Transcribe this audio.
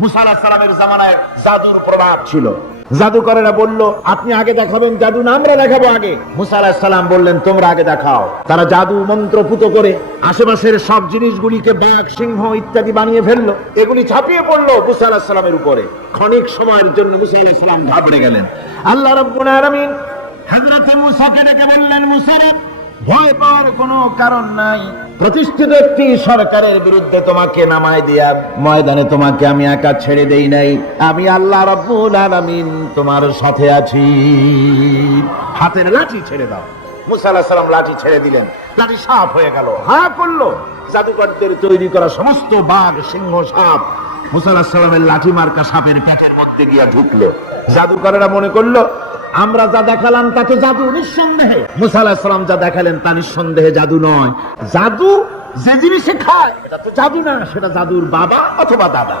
মুসা আলাহ সালামের জামানায় জাদুর প্রভাব ছিল। জাদুকরেরা বলল, আপনি আগে দেখাবেন জাদু না, আমরা দেখাবো আগে। মুসা সালাম বললেন, তোমরা আগে দেখাও। তারা জাদু মন্ত্র পুত করে আশেপাশের সব জিনিসগুলিকে বাঘ সিংহ ইত্যাদি বানিয়ে ফেলল। এগুলি ছাপিয়ে পড়ল মুসা সালামের উপরে। ক্ষণিক সময়ের জন্য মুসা সালাম ঘাবড়ে গেলেন। আল্লাহ রব্বুল আলামিন হযরত মুসাকে ডেকে বললেন পাওয়ার কোনো কারণ নাই। প্রতিষ্ঠিত একটি সরকারের বিরুদ্ধে তোমাকে নামায় দিয়া, ময়দানে তোমাকে আমি একা ছেড়ে দেই নাই। আমি আল্লাহ রাব্বুল আলামিন তোমার সাথে আছি। হাতের লাঠি ছেড়ে দাও। মুসা আলাহিসাল্লাম সালাম লাঠি ছেড়ে দিলেন। লাঠি সাপ হয়ে গেল। হা করল। জাদুকরদের তৈরি করা সমস্ত বাঘ, সিংহ, সাপ। মুসা আলাহিসাল্লামের সালামের লাঠি মার্কা সাপের পেটের মধ্যে গিয়া ঢুকলো। জাদুকরেরা মনে করল আমরা যা দেখালাম তাতে জাদু নিঃসন্দেহে। মুসা আলাহিসাল্লাম সালাম যা দেখালেন তা নিঃসন্দেহে জাদু নয়। জাদু যে জিনিসে খায়, এটা তো জাদু না, সেটা জাদুর বাবা অথবা দাদা।